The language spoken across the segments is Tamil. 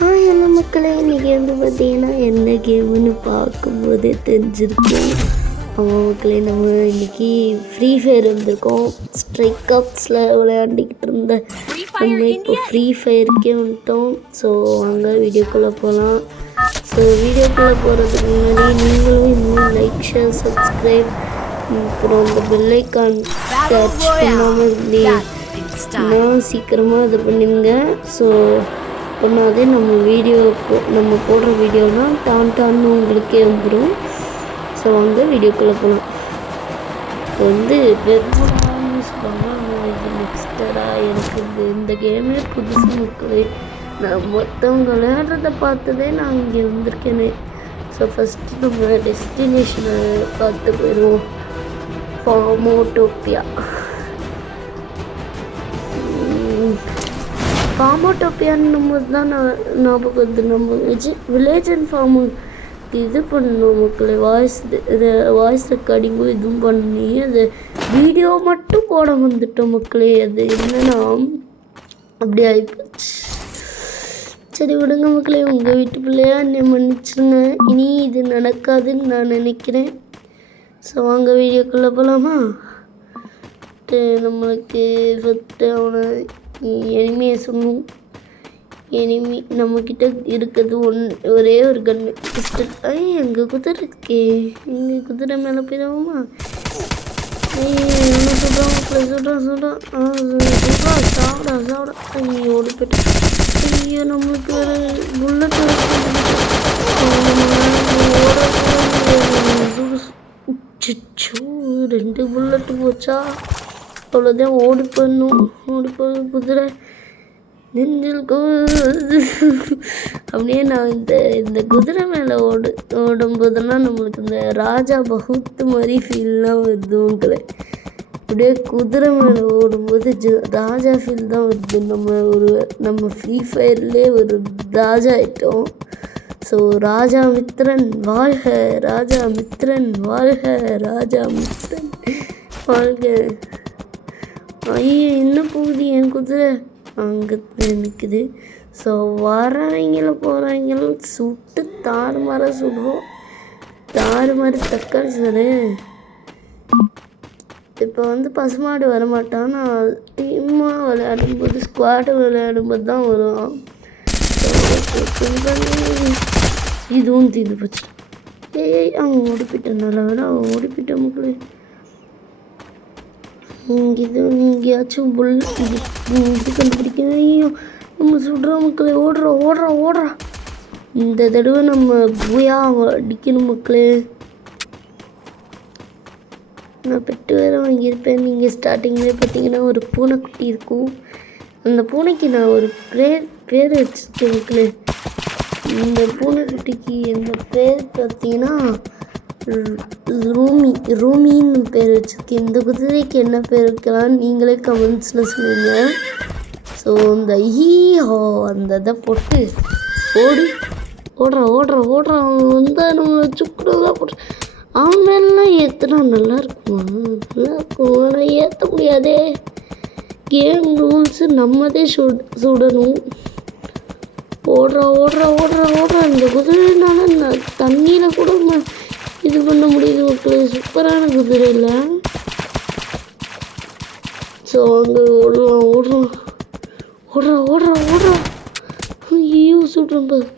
ஹலோ மக்களே, இன்றைக்கி வந்து பார்த்தீங்கன்னா என்ன கேமுன்னு பார்க்கும்போதே தெரிஞ்சிருக்கும். ஆமாம் மக்களே, நம்ம இன்றைக்கி ஃப்ரீ ஃபயர் வந்திருக்கோம். ஸ்ட்ரைக் ஆப்ஸில் விளையாண்டிக்கிட்டு இருந்த நம்ம இப்போ ஃப்ரீ ஃபயருக்கே வந்துட்டோம். ஸோ அங்கே வீடியோக்குள்ளே போகலாம். ஸோ வீடியோக்குள்ளே போகிறதுக்கு முன்னாடி நீங்களும் இன்னும் லைக், ஷேர், சப்ஸ்கிரைப் அப்புறம் அந்த பெல்லைக்கான் டச் பண்ணாமல் இருந்தீங்கன்னா சீக்கிரமாக இது பண்ணிடுங்க. ஸோ பண்ணாதே நம்ம போடுற வீடியோலாம் டான்னு உங்களுக்கே வந்துடும். ஸோ வந்து வீடியோக்குள்ளே போகலாம். இப்போ வந்து யூஸ் பண்ணால் இது நெக்ஸ்டடாக எனக்கு இந்த கேமே புதுசு மக்களே. நான் மொத்தவங்க விளையாடுறத பார்த்ததே நான் இங்கே வந்திருக்கேனே. ஸோ ஃபஸ்ட்டு நம்ம டெஸ்டினேஷனை பார்த்து போயிடுவோம். ஃபார்மோட்டோப்பியான்னும் போது தான் நான் ஞாபகம் வந்து நம்ம வில்லேஜ் அண்ட் ஃபார்மு இது பண்ணணும் மக்களே. வாய்ஸ் ரெக்கார்டிங்கும் இதுவும் பண்ணி அது வீடியோ மட்டும் போட வந்துட்டோம் மக்களே. அது என்னன்னா அப்படி ஆகிப்போச்சு. சரி விடுங்க மக்களே, உங்கள் வீட்டு பிள்ளையா என்னை மன்னிச்சிருங்க. இனி இது நடக்காதுன்னு நான் நினைக்கிறேன். ஸோ வாங்க வீடியோக்குள்ளே போகலாமா? நம்மளுக்கு ஃபஸ்ட்டு அவனை எனிமையை சொல்லணும். எனிமி நம்மக்கிட்ட இருக்கிறது ஒரே ஒரு கன்று பிஸ்டல். எங்கள் குதிரை இருக்கே, எங்கள் குதிரை மேலே போயிடுவோமா? சொல்கிறான் சாப்பிடா. ஐயோ ஓடி போய்ட்டு. ஐயோ நம்மளுக்கு வேறு புல்லட் சிச்சோ 2 புல்லட்டு போச்சா? அவ்வளோதான். ஓடி போய் குதிரை நெஞ்சில் அப்படியே நான் இந்த குதிரை மேலே ஓடும்போதெல்லாம் நம்மளுக்கு இந்த ராஜா பகுத்து மாதிரி ஃபீல்லாம் வருதுங்களே. அப்படியே குதிரை மேலே ஓடும்போது ராஜா ஃபீல் தான் வருது. நம்ம ஃப்ரீ ஃபயர்லேயே ஒரு ராஜா ஆகிட்டோம். ஸோ ராஜா மித்ரன் வாழ்க, ராஜா மித்ரன் வாழ்க, ராஜா மித்ரன் வாழ்க. ஐயோ என்ன போகுது என் குதிரை? அங்கே நிற்குது. ஸோ போகிறவங்களும் சுட்டு தாறுமாற சுடுவோம். தாறுமாறு தக்காளி சார். இப்போ வந்து பசுமாடு வரமாட்டான். நான் டீமாக விளையாடும்போது ஸ்குவாடு விளையாடும்போது தான் வரும். இதுவும் தீர்ந்து போச்சு. அவன் ஓடிப்பிட்டேன். நல்ல வேலை அவன் ஓடிப்பிட்டேன் மக்களே. எங்கேயாச்சும் இது கண்டுபிடிக்கணும். ஐயோ நம்ம சுடுறோம் மக்களே. ஓடுறா. இந்த தடவை நம்ம பூயா அடிக்கணும் மக்களே. நான் பெட்டு வேறு வாங்கியிருப்பேன். நீங்கள் ஸ்டார்டிங்லேயே பார்த்தீங்கன்னா ஒரு பூனைக்குட்டி இருக்கும். அந்த பூனைக்கு நான் ஒரு பேர் வச்சுருக்கேன் மக்களே. இந்த பூனைக்குட்டிக்கு எந்த பேர் பார்த்தீங்கன்னா ரூமின்னு பேர் வச்சுருக்கேன். இந்த குதிரைக்கு என்ன பேர் வைக்கலான்னு நீங்களே கமெண்ட்ஸில் சொல்லுங்கள். ஸோ இந்த அந்த இதை போட்டு ஓடுறான். அவன் வந்து நம்ம சுக்குறதான் போட்டு அவன் மேலாம் ஏற்றுனா நல்லா இருக்குமா? ஆனால் ஏற்ற முடியாதே. கேம் ரூல்ஸு நம்மதே சுடணும். ஓடுறா. இந்த குதிரைனால நான் தண்ணியில் கூட இது பண்ண முடியுது மக்களே. சூப்பரான குதிரை இல்லை? ஸோ அங்கே ஓடுறான். ஐயோ சுடுறேன் பாரு.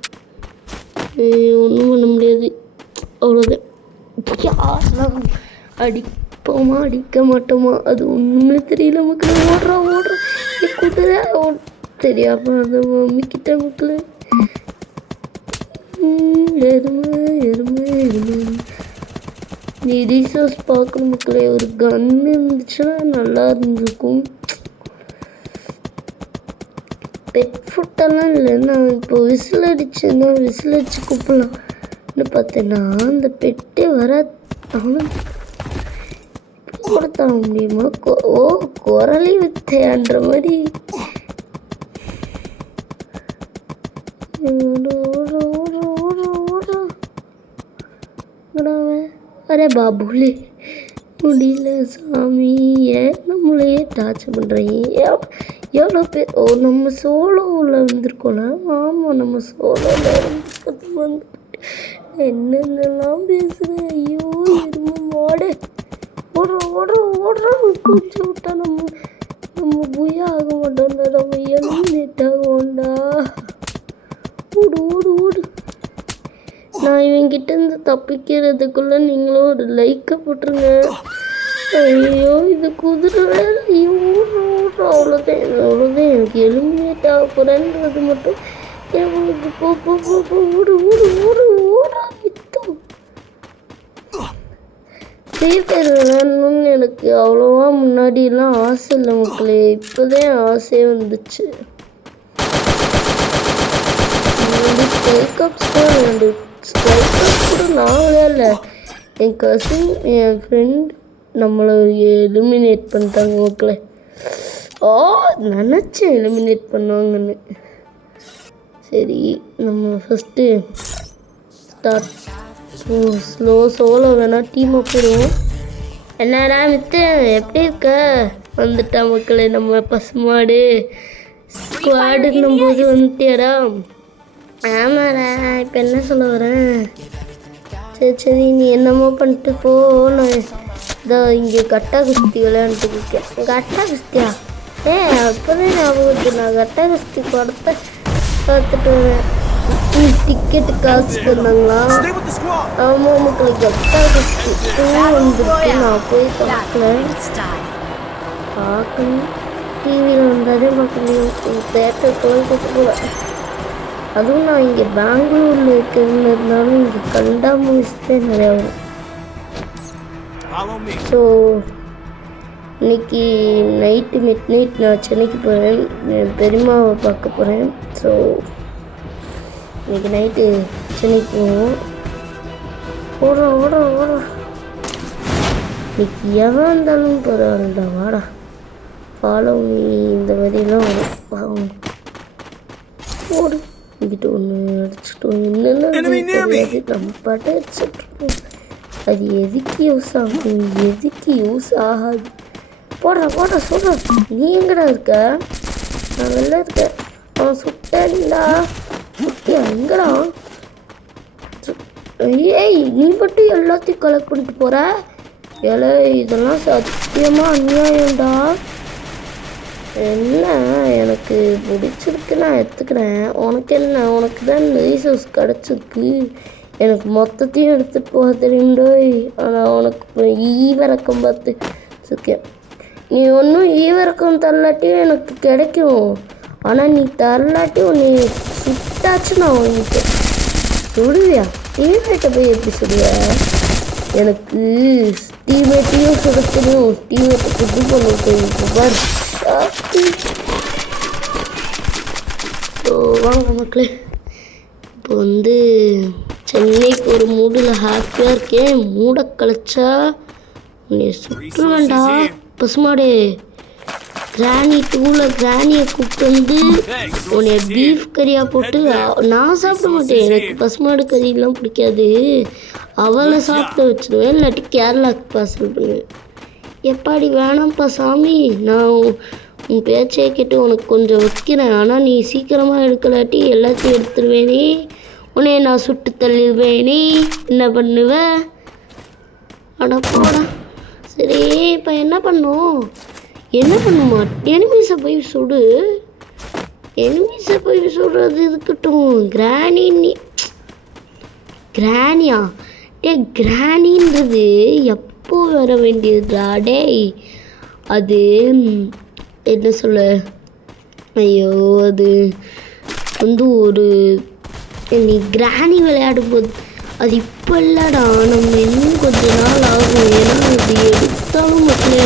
ஒன்றும் பண்ண முடியாது. அவ்வளோதான். அடிப்போமா அடிக்க மாட்டோமா அது ஒன்றுமே தெரியல மக்களே. ஓடுறா குதிரை தெரியாம அந்த மம்மிக்கிட்ட மக்களே. எருமை நீ ரீசோர்ஸ் பார்க்கணும் மக்களே. ஒரு கன்று இருந்துச்சுன்னா நல்லா இருந்திருக்கும். பெட் ஃபுட்டெல்லாம் இல்லைன்னா இப்போ விசில் அடிச்சு கூப்பிடலாம்னு பார்த்தேன்னா அந்த பெட்டே வராது. கொடுத்தாங்க முடியுமா? குரலி வித்தையான்ற மாதிரி. அரே பாபுலே முடியல சாமி, ஏன் நம்மளையே டார்ச்சர் பண்ணுறீங்க? எவ்வளோ பேர் நம்ம சோலோவில் வந்திருக்கோம்ல. ஆமாம், நம்ம சோலோவில் வந்துட்டு என்னென்னலாம் பேசுகிறேன். ஐயோ எருமை மாடு, ஓடுறோம் கொஞ்சம் விட்டா நம்ம புயா ஆக மாட்டோம்டா, நம்ம எலிமினேட் ஆகும்டா. ஓடு. நான் இவங்கிட்ட இருந்து தப்பிக்கிறதுக்குள்ளே நீங்களும் ஒரு லைக்கை போட்டுருங்க. ஐயோ இது குதிரை வேறு. ஐயோ அவ்வளோதான் எனக்கு எலிமினேட் ஆக போகிறேன்றது மட்டும் எனக்கு ஓடு வித்தோம். ஃப்ரீ ஃபயர் விளையாடணும்னு எனக்கு அவ்வளோவா முன்னாடியெல்லாம் ஆசை இல்லை மக்களே. இப்போதான் ஆசையே வந்துச்சு. ஸ்ட்ரைக்கப்ஸ் தான் விளையாண்டு. ஸ்ட்ரைக்கப்ஸ் கூட நான் விளையாடல, என் கசின் என் ஃப்ரெண்ட் நம்மளை எலிமினேட் பண்ணிட்டாங்க மக்களே. நினச்சேன் எலிமினேட் பண்ணுவாங்கன்னு. சரி நம்ம ஃபஸ்ட்டு ஸ்டார்ட். சோலோ வேணால் டீமாக போடுவோம். என்னடா வித்து எப்படி இருக்க? வந்துட்டா மக்களே நம்ம பசுமாடு ஸ்குவாடுன்னும் போது வந்துட்டியாடா? ஆமாடா, இப்போ என்ன சொல்ல வரேன்? சரி நீ என்னமோ பண்ணிட்டு போ. நான் இதோ இங்கே கட்டா குஸ்தி விளையாண்டுட்டு இருக்கேன். கட்டா குஸ்தியா? அப்போதான் ஞாபகத்து. நான் கட்டா குஸ்தி படத்தை பார்த்துட்டு வரேன். டிக்கெட்டு காசு தந்தாங்களா? ஆமாம் மக்களுக்கு கட்டா குஸ்தி 2 வந்துருக்கு. நான் போய் பார்க்கணும். டிவியில் வந்தாலே மக்கள் தேட்டருக்குலாம் கூட்டு போல. அதுவும் நான் இங்கே பெங்களூரில் இருக்கிறதுனாலும் இங்கே கண்டா மூவிஸ் தான் நிறையா வரும். ஸோ இன்னைக்கு நைட்டு மிட் நான் சென்னைக்கு போகிறேன். என் பெரியம்மாவை பார்க்க போகிறேன். ஸோ இன்னைக்கு நைட்டு சென்னைக்கு போவோம். ஓடுறோம். இன்னைக்கு எவன் இருந்தாலும் பரவாயில்லடா, வாடா ஃபாலோ மீ. இந்த மாதிரிலாம் வரும். ஓடு. இங்கிட்ட ஒன்று அடிச்சுட்டோம். என்னென்ன தெரியாது, நம்ம பாட்டை அடிச்சுட்ருக்கோம். அது எதுக்கு யூஸ் ஆகாது. போடுற சொல்ற. நீ எங்கடா இருக்க? நான் வெளில இருக்கேன். அவன் சுட்டா எங்கடா? ஏய் நீ மட்டும் எல்லாத்தையும் கலெக்ட் பண்ணிட்டு போற. இதெல்லாம் சத்தியமாக அநியாயம்டா. என்ன எனக்கு பிடிச்சிருக்கு, நான் எடுத்துக்கிறேன். உனக்கு என்ன? உனக்கு தான் ரீசோர்ஸ் கிடச்சிருக்கு. எனக்கு மொத்தத்தையும் எடுத்துகிட்டு போக தெரியும்டோய். ஆனால் உனக்கு ஈவிறக்கம் பார்த்து இருக்கேன். நீ ஒன்றும் ஈவிறக்கம் தரலாட்டியும் எனக்கு கிடைக்கும். ஆனால் நீ தரலாட்டியும் நீ சுட்டாச்சு நான் வாங்கிட்டேன். சுடுவியா? டீம்மேட்டை போய் எப்படி சுடுவியா? எனக்கு டீம்மேட்டையும் சுட தெரியும். டீம்மேட்டை புது பண்ண தெரியும். பார் ஸோ வாங்க மக்களே, இப்போ சென்னைக்கு ஒரு மூடில் ஹாப்பியாக இருக்கேன். மூட கழிச்சா உன்னை சுற்றுவேண்டா பசுமாடு. கிராணி 2ல் கிராணியை கூப்பிட்டு உன்னை பீஃப் கறியாக போட்டு நான் சாப்பிட மாட்டேன். எனக்கு பசுமாடு கறியெல்லாம் பிடிக்காது. அவளை சாப்பிட வச்சுருவேன், இல்லாட்டி கேரளாவுக்கு பார்சல் பண்ணுவேன். எப்பாடி வேணாம்ப்பா சாமி, நான் உன் பேச்சையை கேட்டு உனக்கு கொஞ்சம் வைக்கிறேன். ஆனால் நீ சீக்கிரமாக எடுக்கலாட்டி எல்லாத்தையும் எடுத்துருவேனே. உன்னை நான் சுட்டு தள்ளிடுவேனே. என்ன பண்ணுவேன்? ஆனால் போடா. சரி இப்போ என்ன பண்ணுமா? எனிமீஸை போய் சுடுறது இருக்கட்டும். கிராணியா? கிராணின்றது எப்போ வர வேண்டியதுடா டேய். அது என்ன சொல்ல, ஐயோ அது ஒரு நீ கிராணி விளையாடும்போது அது இப்போ இல்லைடா. நம்ம இன்னும் கொஞ்ச நாள் ஆகும். ஏன்னா அது எடுத்தாலும் மக்களே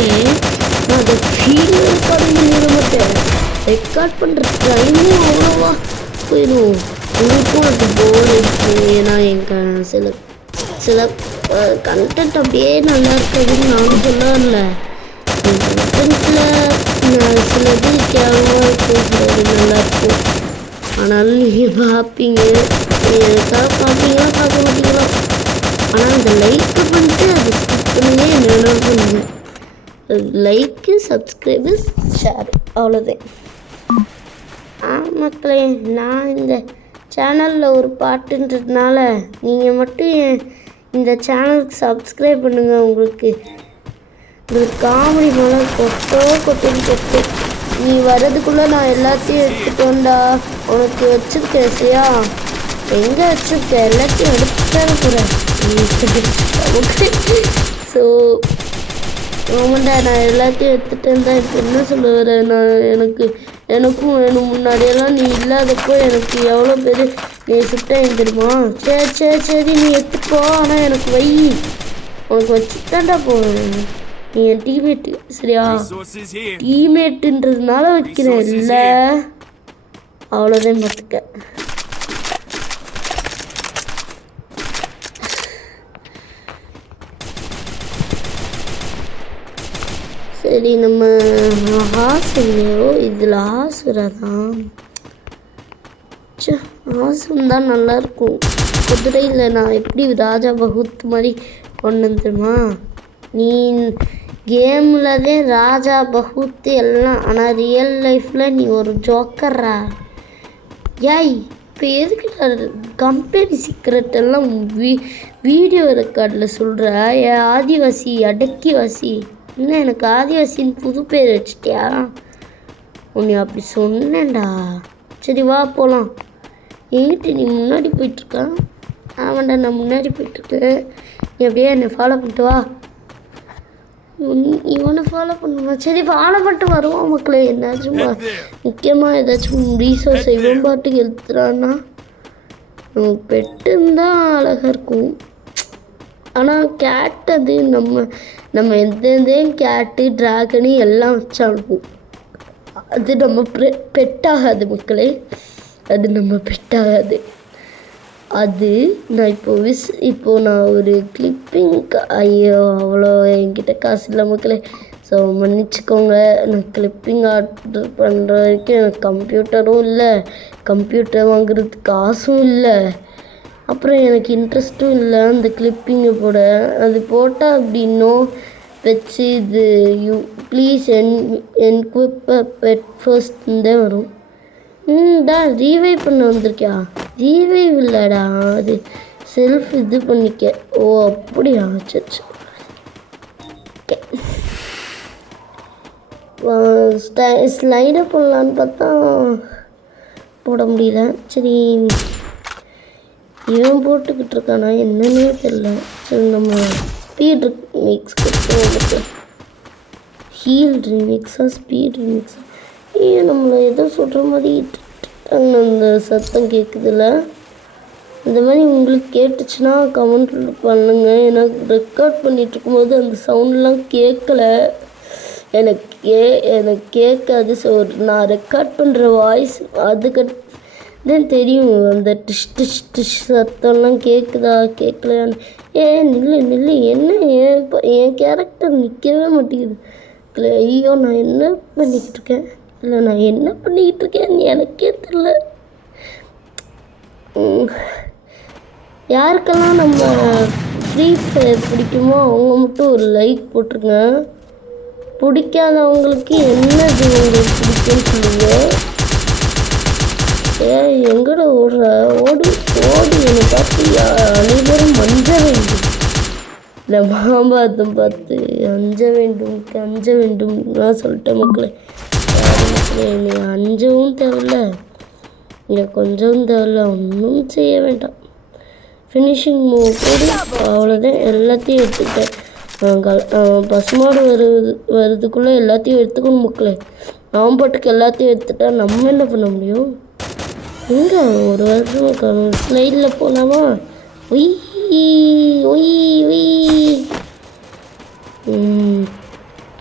நான் அதை ஃபீல் பண்ணிட மாட்டேன். ரெக்கார்ட் பண்ணுற டைமும் அவ்வளோவா போயிடும். உங்களுக்கும் அது போர் இருக்குது. ஏன்னா எங்கள் சில கண்டென்ட் அப்படியே நல்லா இருக்குதுன்னு நானும் சொல்லல. கண்டென்ட்டில் சிலது கேவலமாக இருக்கும், சிலது நல்லாயிருக்கும். ஆனாலும் நீங்கள் பார்ப்பீங்க. எதுக்காக பார்ப்பீங்களா பார்க்க மாட்டீங்களா? ஆனால் அந்த லைக்கை பண்ணிட்டு அதை ஸ்கிப் பண்ணுங்க. என்னென்ன பண்ணுங்க, லைக்கு, சப்ஸ்கிரைபு, ஷேர், அவ்வளோதான். மக்களே, நான் இந்த சேனலில் ஒரு பாட்டுன்றதுனால நீங்கள் மட்டும் இந்த சேனலுக்கு சப்ஸ்கிரைப் பண்ணுங்கள். உங்களுக்கு காமெடி மேலே கொட்டுன்னு கொட்டு. நீ வர்றதுக்குள்ளே நான் எல்லாத்தையும் எடுத்துட்டோண்டா. உனக்கு வச்சுருக்கேன் சரியா? எங்கே வச்சுருக்கேன்? எல்லாத்தையும் எடுத்துட்டான போகிறேன். ஸோ ஆமாண்டா, நான் எல்லாத்தையும் எடுத்துட்டேன் தான். இப்போ என்ன சொல்ல வரேன், எனக்கும் வேணும். முன்னாடியெல்லாம் நீ இல்லாதப்போ எனக்கு எவ்வளோ பேர் நீ சுட்டேன் தெரியுமா? சரி நீ எடுத்துக்கோ, ஆனால் எனக்கு வை. உனக்கு வச்சுட்டாண்டா போவேன். நீ என் டீம்மேட்டு சரியா? டீம்மேட்டுன்றதுனால வைக்கிறேன் இல்லை, அவ்வளோதான் பார்த்துக்க. சரி, நம்ம ஹாஸ் இல்லையோ, இதில் ஹாஸ் வராதான். ஹாஸும் தான் நல்லாயிருக்கும். குதிரையில் நான் எப்படி ராஜா பகூத் மாதிரி கொண்டு வந்துருமா? நீ கேமில் தான் ராஜா பகூத் எல்லாம், ஆனால் ரியல் லைஃப்பில் நீ ஒரு ஜோக்கர்ரா. ஏய், இப்போ எதுக்கு கம்பெனி சீக்ரெட் எல்லாம் வீடியோ ரெக்கார்டில் சொல்கிற? ஆதிவாசி அடக்கிவாசி இன்னும் எனக்கு ஆதிவாசின்னு புது பேர் வச்சிட்டியா? உன்னை அப்படி சொன்னேன்டா. சரி வா போகலாம். எங்கிட்ட நீ முன்னாடி போயிட்டுருக்க? ஆமாண்டா, நான் முன்னாடி போயிட்டுருக்கேன். நீ அப்படியே என்னை ஃபாலோ பண்ணிட்டு வா. இவனை ஃபாலோ பண்ணுமா? சரி ஃபாலோ பண்ணிட்டு வருவான் மக்களே. என்னாச்சும் முக்கியமாக ஏதாச்சும் ரீசோர்ஸ் இவன் பாட்டுக்கு எழுத்துறான்னா நமக்கு பெட்டுந்தான் அழகாக இருக்கும். ஆனால் கேட் அது நம்ம எந்தெந்த கேட்டு ட்ராகனு எல்லாம் வச்சாலும் அது நம்ம பெட்டாகாது மக்களே. அது நம்ம பெட்டாகாது. அது நான் இப்போது நான் ஒரு கிளிப்பிங், ஐயோ அவ்வளோ என்கிட்ட காசு இல்லை மக்களே. ஸோ மன்னிச்சுக்கோங்க. நான் கிளிப்பிங் ஆர்டர் பண்ணுற வரைக்கும் எனக்கு கம்ப்யூட்டரும் இல்லை, கம்ப்யூட்டர் வாங்குறதுக்கு காசும் இல்லை, அப்புறம் எனக்கு இன்ட்ரெஸ்ட்டும் இல்லை அந்த கிளிப்பிங்கை போட. அது போட்டால் அப்படின்னும் வச்சு இது ப்ளீஸ் என்குவிப் பெட் ஃபர்ஸ்ட்னு வரும். தான் ரீவைவ் பண்ண வந்திருக்கியா? ரீவைவ் இல்லைடா, அது செல்ஃப் இது பண்ணிக்க. ஓ அப்படியா? சரி ஓகே. ஸ்லைடை போடலான்னு பார்த்தா போட முடியல. சரி இவன் போட்டுக்கிட்டு இருக்கானா என்னன்னே தெரியல. சரி நம்ம ஸ்பீட் மிக்ஸ் கொடுத்து ஹீல் ரிமிக்ஸா ஸ்பீட் ரிமிக்ஸா? ஏன் நம்மளை ஏதோ சொல்கிற மாதிரி அந்த சத்தம் கேட்குதுல்ல? இந்த மாதிரி உங்களுக்கு கேட்டுச்சுன்னா கமெண்ட்ல பண்ணுங்கள். எனக்கு ரெக்கார்ட் பண்ணிகிட்டு இருக்கும்போது அந்த சவுண்ட்லாம் கேட்கல. எனக்கு கேட்காது. ஸோ நான் ரெக்கார்ட் பண்ணுற வாய்ஸ் அதுக்கு தான் தெரியும். அந்த டிஷ் சத்தம்லாம் கேட்குதா கேட்கலையான்னு. நில்லு என்ன என் கேரக்டர் நிற்கவே மாட்டேங்குது. ஐயோ நான் என்ன பண்ணிக்கிட்டு இருக்கேன்? இல்லை நான் என்ன பண்ணிக்கிட்டு இருக்கேன்னு எனக்கே தெரியல. யாருக்கெல்லாம் நம்ம ஃப்ரீ ஃபயர் பிடிக்குமோ அவங்க மட்டும் ஒரு லைக் போட்டுருங்க. பிடிக்காதவங்களுக்கு என்னது உங்களுக்கு பிடிக்குன்னு சொல்லுங்க. எங்கட ஓடி என்னை பார்த்து அனைவரும் அஞ்ச வேண்டும். இல்லை மகாபாரதம் பார்த்து அஞ்ச வேண்டும் நான் சொல்லிட்டேன் மக்களே. நீ அஞ்சவும் தேவையில்ல, இங்கே கொஞ்சம் தேவையில்ல, ஒன்றும் செய்ய வேண்டாம். ஃபினிஷிங் மூவ் போடு, அவ்வளோதான். எல்லாத்தையும் எடுத்துக்கிட்டேன். பசுமாடு வருதுக்குள்ளே எல்லாத்தையும் எடுத்துக்கணும் மக்களே. நான் பாட்டுக்கு எல்லாத்தையும் எடுத்துட்டா நம்ம என்ன பண்ண முடியும்? எங்கே ஒரு வருஷம் ஸ்லைடில் போனாமா? ஒய் ஒய் ஒய்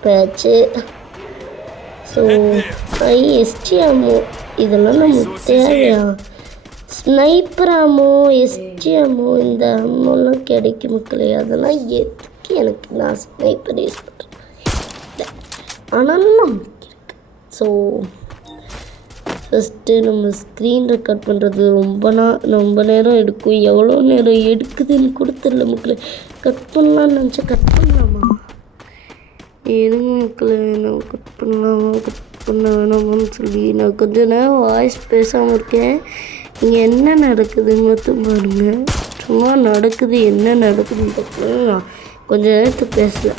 பேச்சு. ஸோ எஸ்டி ஆமோ இதெல்லாம் நமக்கு தேவையா? ஸ்னைப்பர் ஆமோ, எஸ்டி ஆமோ, இந்த அம்மோலாம் கிடைக்கும் மக்களே. அதெல்லாம் எதுக்கு எனக்கு? நான் ஸ்னைப்பர் யூஸ் பண்ணுறேன். ஆனாலும் நமக்கு இருக்கு. ஸோ ஃபஸ்ட்டு நம்ம ஸ்க்ரீன் ரெக்கார்ட் பண்ணுறது ரொம்ப நேரம் எடுக்கும். எவ்வளோ நேரம் எடுக்குதுன்னு கூட தெரியல மக்களே. கட் பண்ணலான்னு நினச்சா கட் பண்ணலாமா? எதுங்க மக்களே, நம்ம கட் பண்ணலாமா? பண்ண வேணாமான்னு சொல்லி நான் கொஞ்ச நேரம் வாய்ஸ் பேசாமல் இருக்கேன். இங்கே என்ன நடக்குதுன்னு மட்டும் பாருங்க. சும்மா நடக்குது, என்ன நடக்குதுன்னு பார்க்கலாம். நான் கொஞ்ச நேரத்துக்கு பேசல.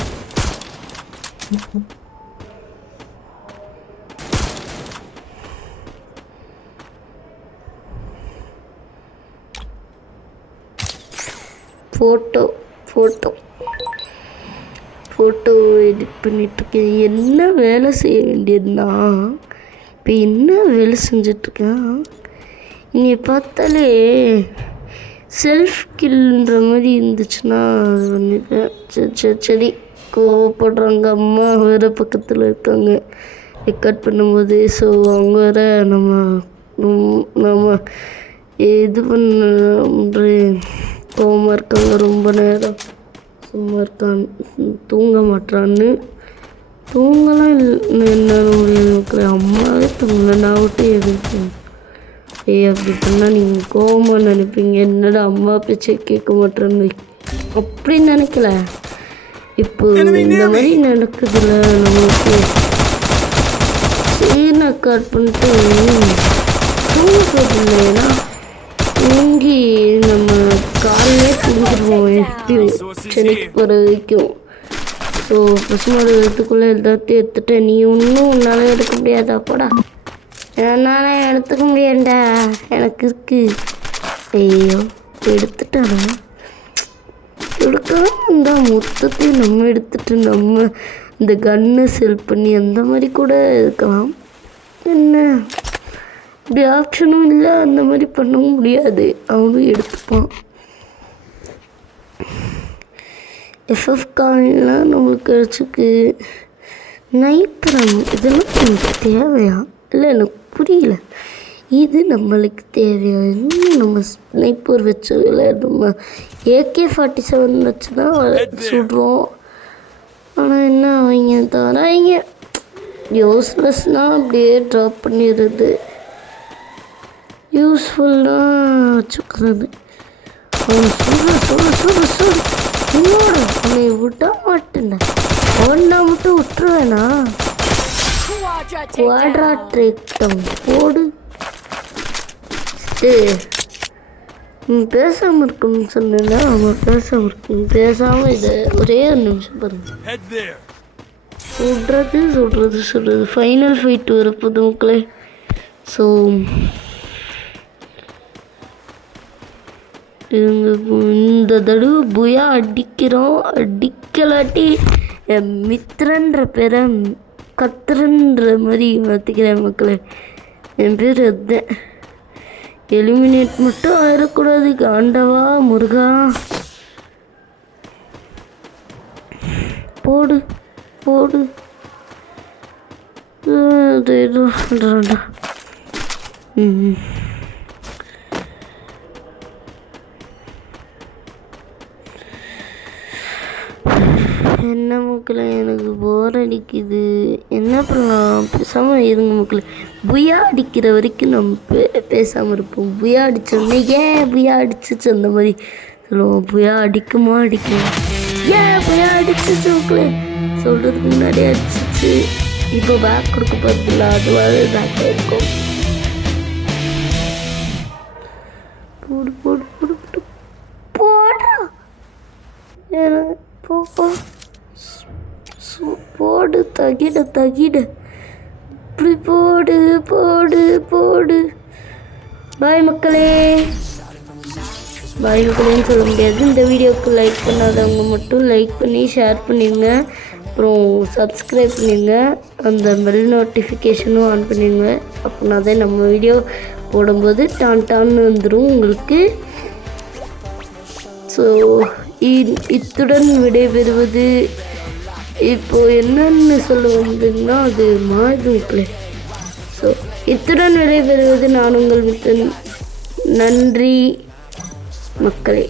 ஃபோட்டோ எடிட் பண்ணிகிட்ருக்கேன். என்ன வேலை செய்ய வேண்டியதுன்னா இப்போ என்ன வேலை செஞ்சிட்ருக்கேன். இங்கே பார்த்தாலே செல்ஃப் கில்ன்ற மாதிரி இருந்துச்சுன்னா அது பண்ணிட்டேன். சரி கோவப்படுறாங்க. அம்மா வேறு பக்கத்தில் இருக்காங்க ரெக்கார்ட் பண்ணும்போது. ஸோ அவங்க வேற நம்ம இது பண்ண கோவமாக இருக்காங்க. ரொம்ப நேரம் சும்மா இருக்கான், தூங்க மாட்டான்னு. தூங்கலாம் என்ன முடியாது. அம்மாவே தூங்கல, நான் விட்டு எதுக்கு அப்படி பண்ணால் நீங்கள் கோவமாக நினைப்பீங்க. என்னடா அம்மா பேச்சை கேட்க மாட்டேன்னு அப்படி நினைக்கல. இப்போ இந்த மாதிரி நடக்குதுல்ல நமக்கு. சீனை கட் பண்ணிட்டு தூங்க போதில்லை. ஏன்னா தூங்கி நம்ம காலையிலே தூங்கிடுவோம் எப்பயும் சென்னைக்கு போகிற வரைக்கும். ஸோ பசுமாடு எடுத்துக்குள்ளே எல்லாத்தையும் எடுத்துட்டேன். நீ இன்னும் உன்னால் எடுக்க முடியாதா? போடா, என்னால் எடுத்துக்க முடியாண்டா, எனக்கு இருக்கு. ஐயோ எடுத்துட்டானா? எடுக்கலாம் இருந்தால் மொத்தத்தையும் நம்ம எடுத்துட்டு நம்ம இந்த கன்னை செல் பண்ணி அந்த மாதிரி கூட இருக்கலாம். என்ன இப்படி ஆப்ஷனும் இல்லை, அந்த மாதிரி பண்ணவும் முடியாது. அவனும் எடுத்துப்பான். எஃப்எஃப் காயின்லாம் நம்மளுக்கு கிடச்சிருக்கு. நைப்ரம் இதெல்லாம் நமக்கு தேவையா? இல்லை எனக்கு புரியல. இது நம்மளுக்கு தேவையா? இன்னும் நம்ம ஸ்னைப்பர் வச்சு விளையாடுமா? AK-47 வச்சு தான் சுடுறோம். ஆனால் என்ன அவங்க தராங்க யூஸ்லெஸ்னால் அப்படியே ட்ராப் பண்ணிடுறது, யூஸ்ஃபுல்லாக வச்சுக்கிறது. அவன் சுடு இன்னோட அவனை விட மாட்டேன். அவனை மட்டும் விட்டுருவேனா? குவாட்ராட்ரேக்டம் போடு. பேசாமல் இருக்கணும்னு சொன்னா அவன் பேசாமல் இருக்கணும். பேசாமல் இதை ஒரே ஒரு நிமிஷம் பாருங்க. சொல்கிறது ஃபைனல் ஃபைட் வரப்போது மக்களே. ஸோ இந்த தடவை புயா அடிக்கிறோம். அடிக்கலாட்டி என் மித்ரன்ற பேரை கத்துறன்ற மாதிரி மாற்றிக்கிறேன் மக்களே. என் பேர் அதுதான். எலிமினேட் மட்டும் ஆயிடக்கூடாது. ஆண்டவா முருகா போடு போடு. என்ன மக்களே, எனக்கு போர் அடிக்குது. என்ன பண்ணலாம்? பேசாமல் இருங்க மக்களே. புயா அடிக்கிற வரைக்கும் நம்ம பேசாமல் இருப்போம். புயா அடித்தோடனே ஏன் புயா அடிச்சிச்சு அந்த மாதிரி சொல்லுவோம். புயா அடிக்குமா? ஏன் புயா அடிச்சிச்சு மக்களே சொல்கிறதுக்கு முன்னாடியே அடிச்சிச்சு. இப்போ பேக் கொடுக்க போகிறதில்ல, அதுவாக பேக் ஆகிருக்கும். போடு போடு போடு போடு போடுறா. போடு தகிட இப்படி போடு போடு போடு. பாய் மக்களே. பாய் மக்களேன்னு சொல்ல முடியாது. இந்த வீடியோவுக்கு லைக் பண்ணாதவங்க மட்டும் லைக் பண்ணி ஷேர் பண்ணிடுங்க. அப்புறம் சப்ஸ்கிரைப் பண்ணிடுங்க. அந்த பெல் நோட்டிஃபிகேஷனும் ஆன் பண்ணிடுங்க. அப்படின்னா தான் நம்ம வீடியோ போடும்போது டான்னு வந்துடும் உங்களுக்கு. ஸோ இத்துடன் விடைபெறுவது. இப்போது என்னென்னு சொல்ல வந்ததுன்னா அது மாறுது மக்களே. ஸோ இத்துடன் விடைபெறுவது நான் உங்கள் மித்தன். நன்றி மக்களே.